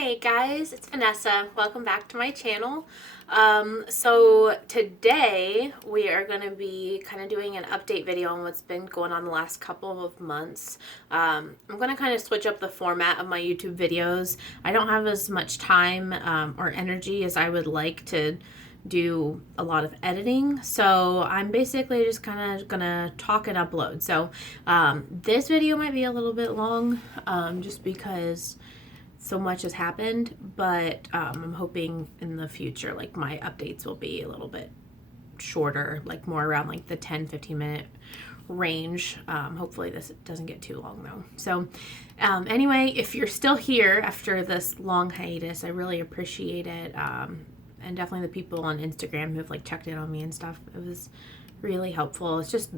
Hey guys, it's Vanessa. Welcome back to my channel. So today we are going to be kind of doing an update video on what's been going on the last couple of months. I'm going to kind of switch up the format of my YouTube videos. I don't have as much time or energy as I would like to do a lot of editing, so I'm basically just kind of gonna talk and upload. So this video might be a little bit long just because so much has happened, but I'm hoping in the future like my updates will be a little bit shorter, like more around like the 10-15 minute range. Hopefully this doesn't get too long though. So anyway, if you're still here after this long hiatus, I really appreciate it. And definitely the people on Instagram who've like checked in on me and stuff. It was really helpful. It's just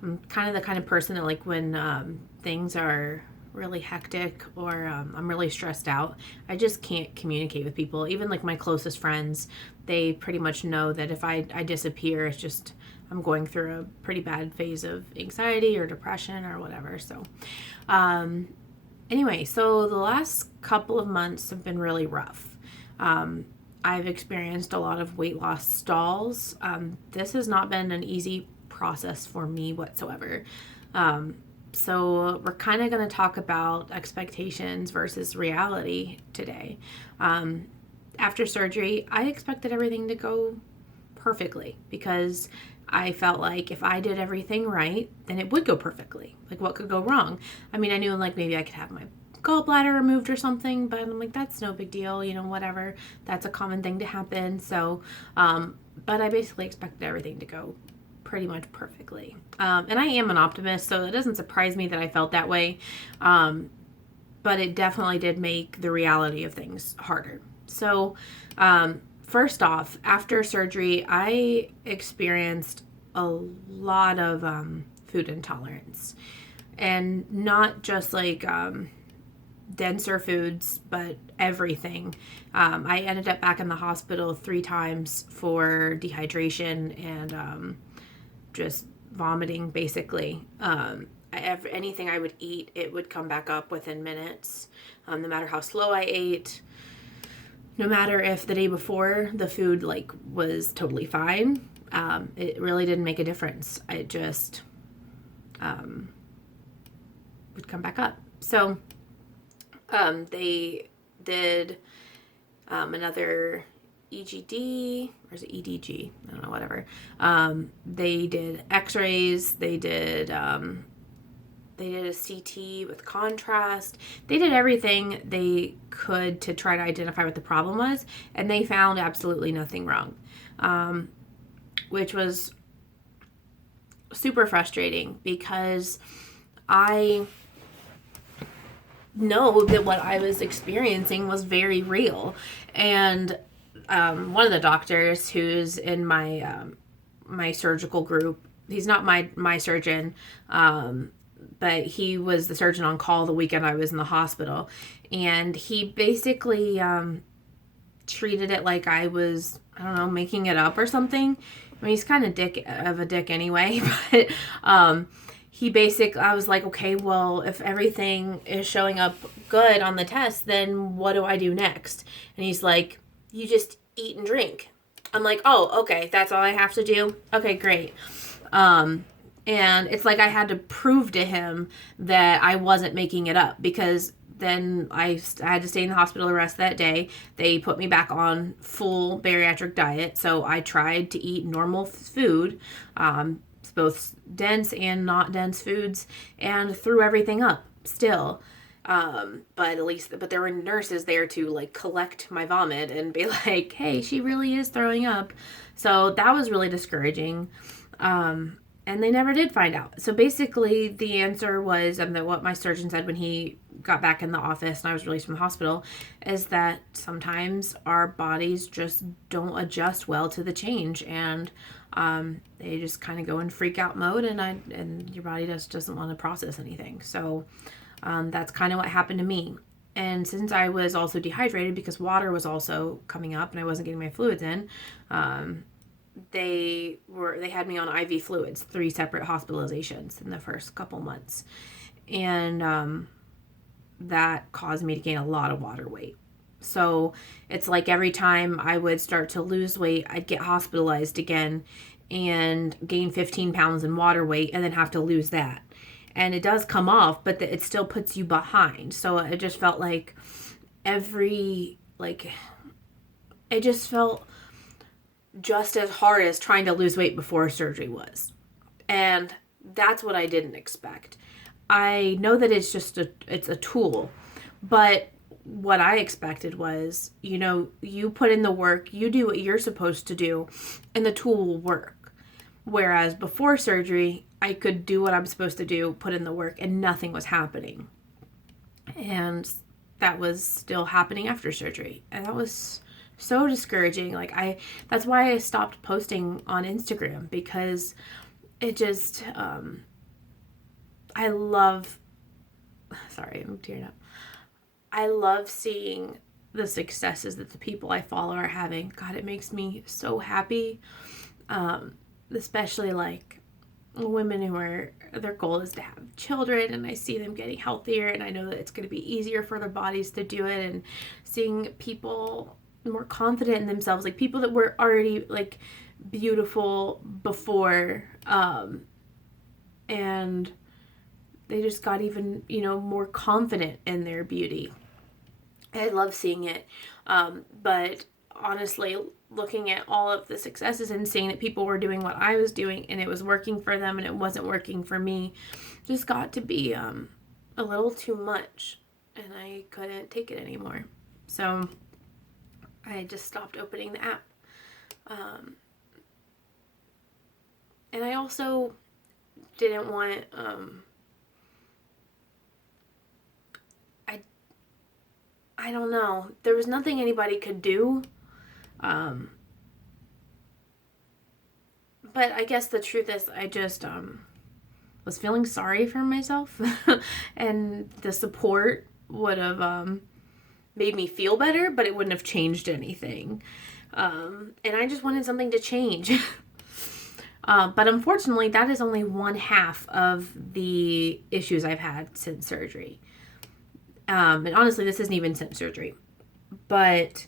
I'm kind of the kind of person that like when things are really hectic or I'm really stressed out, I just can't communicate with people. Even like my closest friends, they pretty much know that if I disappear, it's just I'm going through a pretty bad phase of anxiety or depression or whatever. So anyway, so the last couple of months have been really rough. I've experienced a lot of weight loss stalls. This has not been an easy process for me whatsoever. So we're kind of going to talk about expectations versus reality today. After surgery, I expected everything to go perfectly because I felt like if I did everything right, then it would go perfectly. Like what could go wrong? I mean, I knew like maybe I could have my gallbladder removed or something, but I'm like, that's no big deal, you know, whatever. That's a common thing to happen. So, but I basically expected everything to go pretty much perfectly. And I am an optimist, so it doesn't surprise me that I felt that way. But it definitely did make the reality of things harder. So, first off, after surgery, I experienced a lot of food intolerance. And not just like denser foods, but everything. I ended up back in the hospital 3 times for dehydration and just vomiting, basically. Anything I would eat, it would come back up within minutes, no matter how slow I ate, no matter if the day before the food like was totally fine. It really didn't make a difference. It just would come back up. So they did another EGD, or is it EDG? I don't know, whatever. They did x-rays, they did a CT with contrast. They did everything they could to try to identify what the problem was, and they found absolutely nothing wrong, which was super frustrating because I know that what I was experiencing was very real. And one of the doctors who's in my my surgical group, he's not my surgeon, but he was the surgeon on call the weekend I was in the hospital, and he basically treated it like I was, I don't know, making it up or something. I mean, he's kind of a dick anyway, but I was like, okay, well, if everything is showing up good on the test, then what do I do next? And he's like, you just eat and drink. I'm like, oh, okay, that's all I have to do? Okay, great. And it's like I had to prove to him that I wasn't making it up, because then I had to stay in the hospital the rest of that day. They put me back on full bariatric diet, so I tried to eat normal food, both dense and not dense foods, and threw everything up still. But there were nurses there to like collect my vomit and be like, hey, she really is throwing up. So that was really discouraging. And they never did find out. So basically the answer was, that what my surgeon said when he got back in the office and I was released from the hospital, is that sometimes our bodies just don't adjust well to the change, and they just kind of go in freak out mode, and your body just doesn't want to process anything. So that's kind of what happened to me. And since I was also dehydrated because water was also coming up and I wasn't getting my fluids in, they had me on IV fluids, 3 separate hospitalizations in the first couple months. And that caused me to gain a lot of water weight. So it's like every time I would start to lose weight, I'd get hospitalized again and gain 15 pounds in water weight and then have to lose that. And it does come off, but it still puts you behind. So it just felt like it just felt just as hard as trying to lose weight before surgery was. And that's what I didn't expect. I know that it's a tool, but what I expected was, you put in the work, you do what you're supposed to do, and the tool will work. Whereas before surgery, I could do what I'm supposed to do, put in the work, and nothing was happening. And that was still happening after surgery. And that was so discouraging. That's why I stopped posting on Instagram, because it just, sorry, I'm tearing up. I love seeing the successes that the people I follow are having. God, it makes me so happy. Especially women their goal is to have children, and I see them getting healthier, and I know that it's going to be easier for their bodies to do it, and seeing people more confident in themselves, people that were already beautiful before, and they just got even, more confident in their beauty. I love seeing it. But honestly, looking at all of the successes and seeing that people were doing what I was doing and it was working for them and it wasn't working for me, just got to be a little too much, and I couldn't take it anymore. So I just stopped opening the app. And I also didn't want, I don't know. There was nothing anybody could do. But I guess the truth is I just was feeling sorry for myself. And the support would have made me feel better, but it wouldn't have changed anything. And I just wanted something to change. But unfortunately, that is only one half of the issues I've had since surgery. And honestly, this isn't even since surgery. But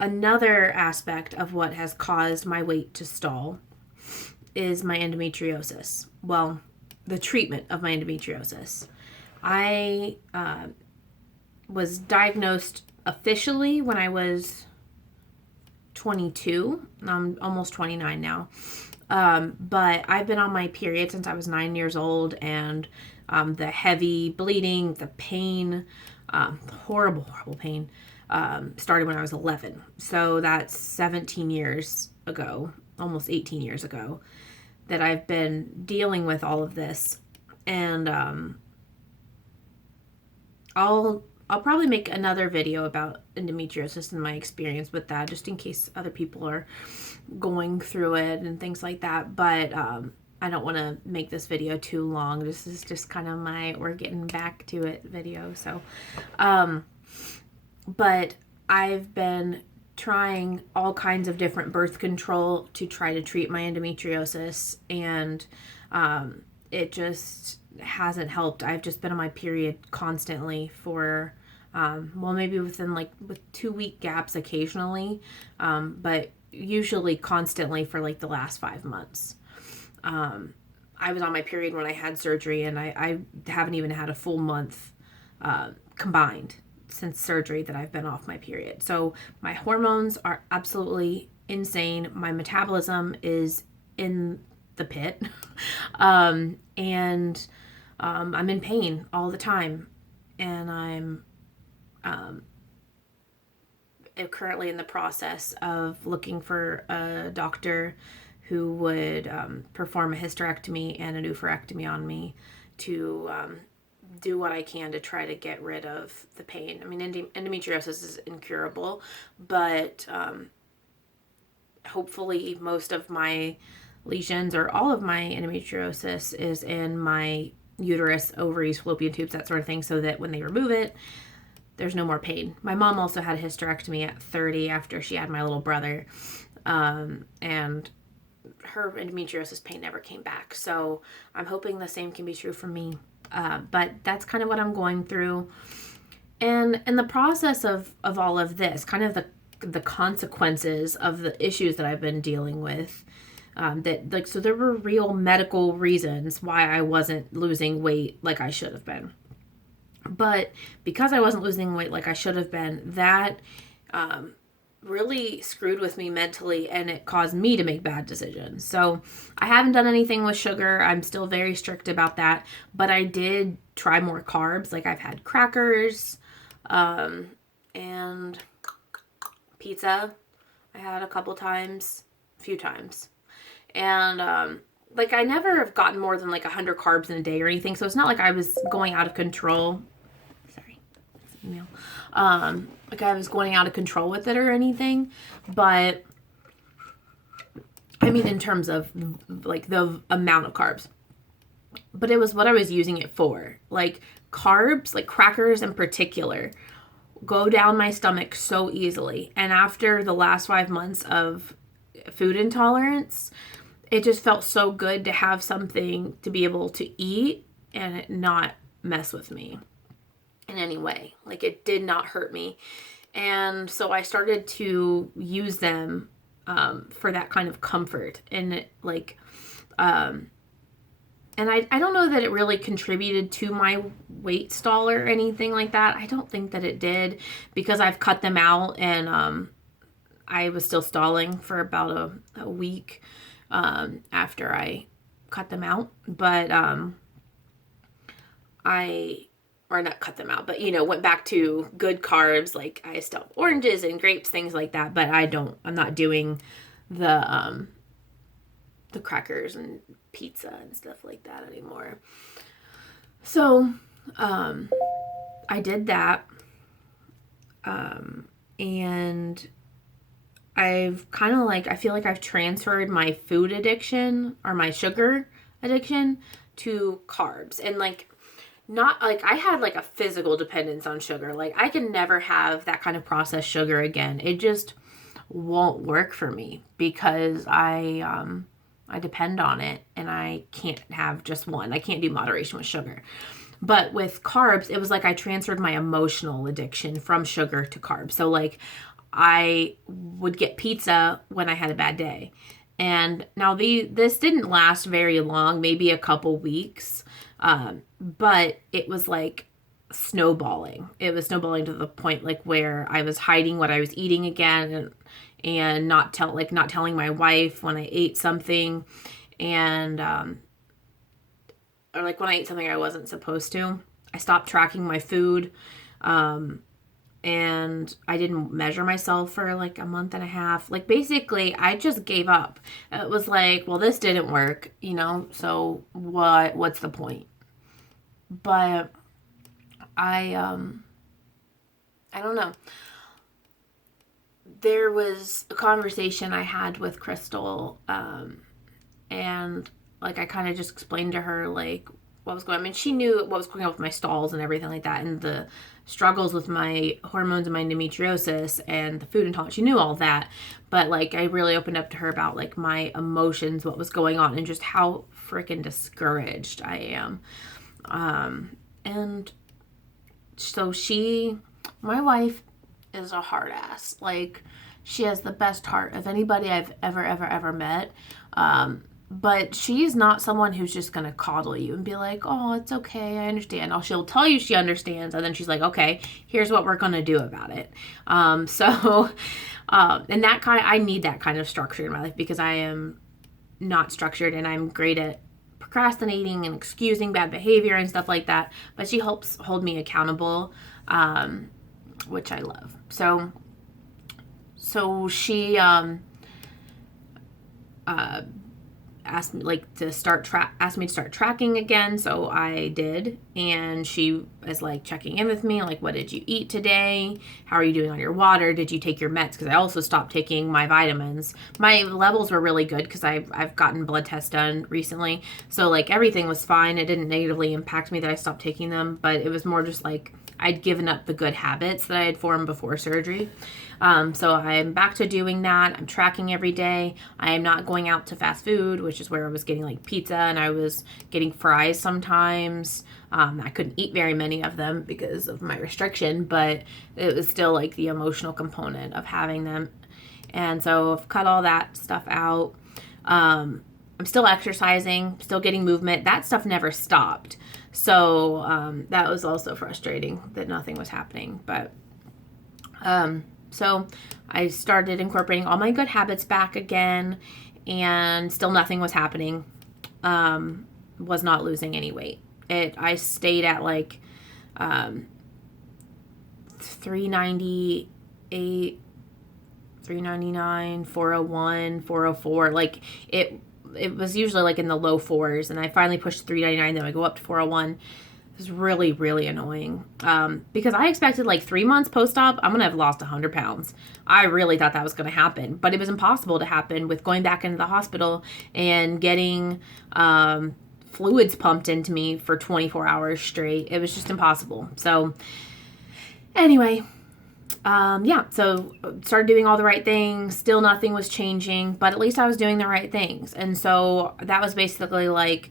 another aspect of what has caused my weight to stall is my endometriosis. Well, the treatment of my endometriosis. I was diagnosed officially when I was 22. I'm almost 29 now. But I've been on my period since I was 9 years old, and the heavy bleeding, the pain, horrible pain, started when I was 11. So that's 17 years ago, almost 18 years ago, that I've been dealing with all of this. And I'll probably make another video about endometriosis and my experience with that, just in case other people are going through it and things like that. But I don't want to make this video too long. This is just kind of my we're getting back to it video. So, but I've been trying all kinds of different birth control to try to treat my endometriosis, and it just hasn't helped. I've just been on my period constantly for maybe with 2-week gaps occasionally, but usually constantly for the last 5 months. I was on my period when I had surgery, and I haven't even had a full month combined since surgery that I've been off my period. So my hormones are absolutely insane. My metabolism is in the pit. And I'm in pain all the time. And I'm currently in the process of looking for a doctor who would perform a hysterectomy and an oophorectomy on me to do what I can to try to get rid of the pain. I mean, endometriosis is incurable, but hopefully most of my lesions or all of my endometriosis is in my uterus, ovaries, fallopian tubes, that sort of thing, so that when they remove it, there's no more pain. My mom also had a hysterectomy at 30 after she had my little brother, and her endometriosis pain never came back. So I'm hoping the same can be true for me. But that's kind of what I'm going through. And in the process of all of this, kind of the consequences of the issues that I've been dealing with, that like, so there were real medical reasons why I wasn't losing weight like I should have been. But because I wasn't losing weight like I should have been, that really screwed with me mentally, and it caused me to make bad decisions. So I haven't done anything with sugar. I'm still very strict about that, but I did try more carbs. Like I've had crackers, and pizza. I had a few times. And, like I never have gotten more than like 100 carbs in a day or anything. So it's not like I was going out of control. Sorry. Email. Like I was going out of control with it or anything, but I mean, in terms of like the amount of carbs, but it was what I was using it for. Like carbs, like crackers in particular, go down my stomach so easily. And after the last 5 months of food intolerance, it just felt so good to have something to be able to eat and it not mess with me in any way. Like it did not hurt me. And so I started to use them for that kind of comfort. And it, like, and I don't know that it really contributed to my weight stall or anything like that. I don't think that it did, because I've cut them out, and I was still stalling for about a week after I cut them out. But or not cut them out, but went back to good carbs. Like I still have oranges and grapes, things like that, but I'm not doing the crackers and pizza and stuff like that anymore. So I did that, and I've kind of like, I feel like I've transferred my food addiction or my sugar addiction to carbs. And like, not like I had like a physical dependence on sugar. Like I can never have that kind of processed sugar again. It just won't work for me because I depend on it, and I can't have just one. I can't do moderation with sugar. But with carbs, it was like I transferred my emotional addiction from sugar to carbs. So like I would get pizza when I had a bad day. And now this didn't last very long, maybe a couple weeks. But it was like snowballing. It was snowballing to the point like where I was hiding what I was eating again, and not telling my wife when I ate something, and or like when I ate something I wasn't supposed to. I stopped tracking my food, and I didn't measure myself for like a month and a half. Like basically I just gave up. It was like, well, this didn't work, so what's the point? But I don't know. There was a conversation I had with Crystal, and like I kind of just explained to her like what was going on. I mean, she knew what was going on with my stalls and everything like that, and the struggles with my hormones and my endometriosis and the food intolerance. She knew all that, but like I really opened up to her about like my emotions, what was going on, and just how freaking discouraged I am. And so my wife is a hard ass. Like she has the best heart of anybody I've ever met. But she's not someone who's just going to coddle you and be like, oh, it's okay, I understand. She'll tell you she understands, and then she's like, okay, here's what we're going to do about it. And that I need that kind of structure in my life, because I am not structured, and I'm great at procrastinating and excusing bad behavior and stuff like that. But she helps hold me accountable, which I love. So she asked me to start tracking again. So I did, and she is like checking in with me, like, what did you eat today? How are you doing on your water? Did you take your meds? Because I also stopped taking my vitamins. My levels were really good because I've gotten blood tests done recently, so like everything was fine. It didn't negatively impact me that I stopped taking them, but it was more just like I'd given up the good habits that I had formed before surgery. So I'm back to doing that. I'm tracking every day. I am not going out to fast food, which is where I was getting like pizza, and I was getting fries sometimes. I couldn't eat very many of them because of my restriction, but it was still like the emotional component of having them. And so I've cut all that stuff out. I'm still exercising, still getting movement. That stuff never stopped. So that was also frustrating that nothing was happening. But so I started incorporating all my good habits back again, and still nothing was happening. Was not losing any weight. I stayed at like 398, 399, 401, 404. Like it was usually like in the low fours, and I finally pushed 399, then I go up to 401. It was really, really annoying. Because I expected like 3 months post-op, I'm going to have lost 100 pounds. I really thought that was going to happen, but it was impossible to happen with going back into the hospital and getting fluids pumped into me for 24 hours straight. It was just impossible. So anyway, so started doing all the right things. Still nothing was changing, but at least I was doing the right things. And so that was basically like,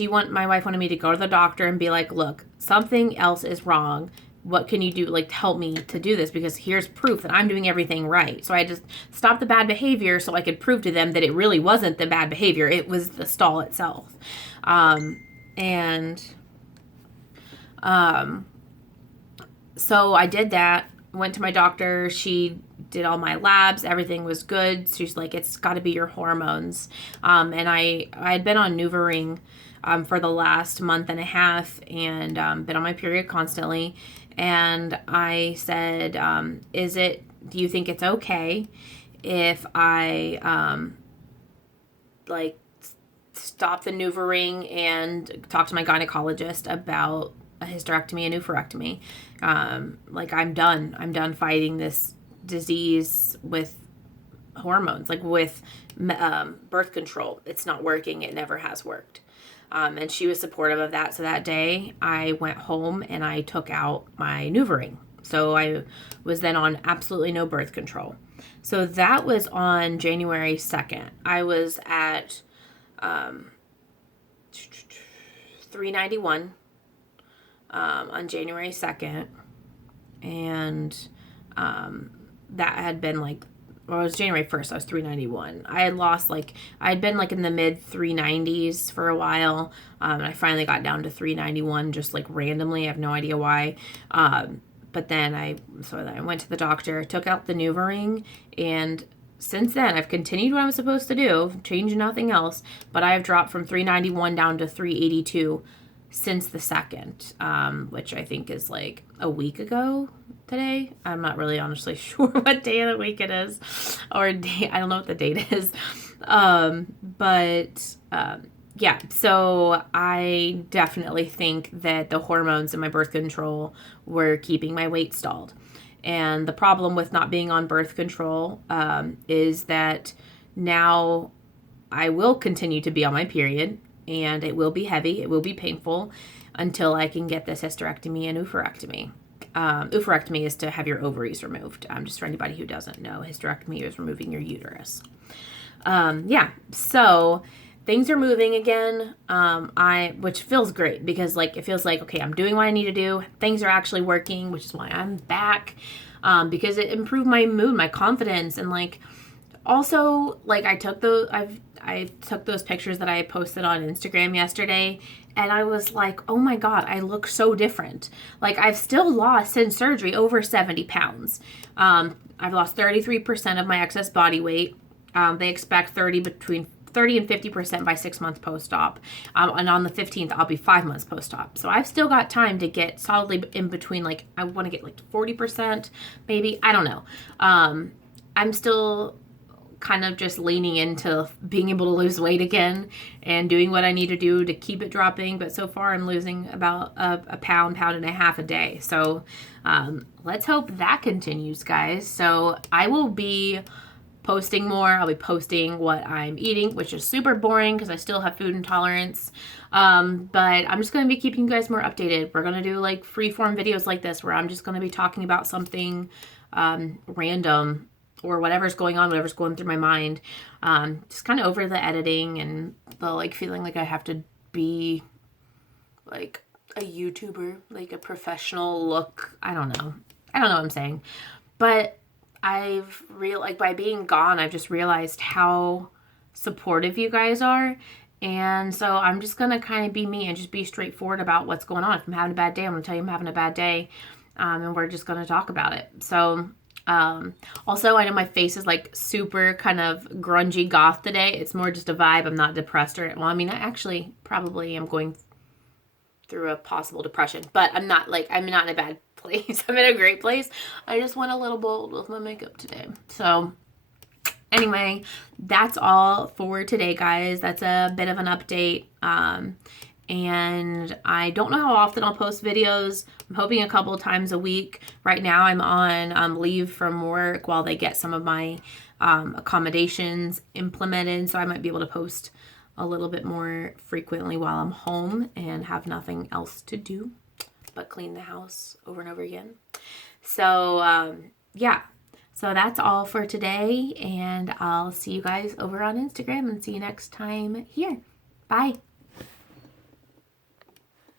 my wife wanted me to go to the doctor and be like, look, something else is wrong. What can you do? Like, help me to do this, because here's proof that I'm doing everything right. So I just stopped the bad behavior so I could prove to them that it really wasn't the bad behavior. It was the stall itself. So I did that, went to my doctor. She did all my labs. Everything was good. She's like, it's got to be your hormones. And I had been on NuvaRing for the last month and a half, and been on my period constantly. And I said, do you think it's okay if I stop the NuvaRing and talk to my gynecologist about a hysterectomy and oophorectomy? I'm done fighting this disease with hormones, like with birth control. It's not working. It never has worked. And she was supportive of that. So that day I went home and I took out my NuvaRing. So I was then on absolutely no birth control. So that was on January 2nd. I was at 391 on January 2nd. And that had been like, well, it was January 1st. I was 391. I had been like in the mid 390s for a while. And I finally got down to 391 just like randomly. I have no idea why. But then I went to the doctor, took out the NuvaRing, and since then I've continued what I was supposed to do, changed nothing else, but I have dropped from 391 down to 382 since the 2nd, which I think is like a week ago today. I'm not really honestly sure what day of the week it is, or I don't know what the date is. Yeah, so I definitely think that the hormones in my birth control were keeping my weight stalled. And the problem with not being on birth control is that now I will continue to be on my period, and it will be heavy, it will be painful until I can get this hysterectomy and oophorectomy. Oophorectomy is to have your ovaries removed. Just for anybody who doesn't know, hysterectomy is removing your uterus. So things are moving again, which feels great, because like it feels like, okay, I'm doing what I need to do. Things are actually working, which is why I'm back, because it improved my mood, my confidence, and like also like I took those pictures that I posted on Instagram yesterday, and I was like, oh my God, I look so different. Like I've still lost since surgery over 70 pounds. I've lost 33% of my excess body weight. They expect between 30 and 50% by 6 months post-op. And on the 15th, I'll be 5 months post-op. So I've still got time to get solidly in between, like, I want to get like 40%, maybe. I don't know. I'm still kind of just leaning into being able to lose weight again and doing what I need to do to keep it dropping. But so far, I'm losing about a pound and a half a day. So let's hope that continues, guys. So I will be posting more. I'll be posting what I'm eating, which is super boring because I still have food intolerance. But I'm just going to be keeping you guys more updated. We're going to do like free-form videos like this where I'm just going to be talking about something random or whatever's going on, whatever's going through my mind. Just kind of over the editing and the like feeling like I have to be like a YouTuber, like a professional look. I don't know what I'm saying. But by being gone, I've just realized how supportive you guys are. And so I'm just going to kind of be me and just be straightforward about what's going on. If I'm having a bad day, I'm going to tell you I'm having a bad day. And we're just going to talk about it. So, also, I know my face is like super kind of grungy goth today. It's more just a vibe. I'm not depressed I actually probably am going through a possible depression, but I'm not in a bad place. I'm in a great place. I just went a little bold with my makeup today. So anyway, that's all for today, guys. That's a bit of an update. And I don't know how often I'll post videos. I'm hoping a couple of times a week. Right now I'm on leave from work while they get some of my accommodations implemented. So I might be able to post a little bit more frequently while I'm home and have nothing else to do but clean the house over and over again. So, yeah. So that's all for today, and I'll see you guys over on Instagram and see you next time here. Bye.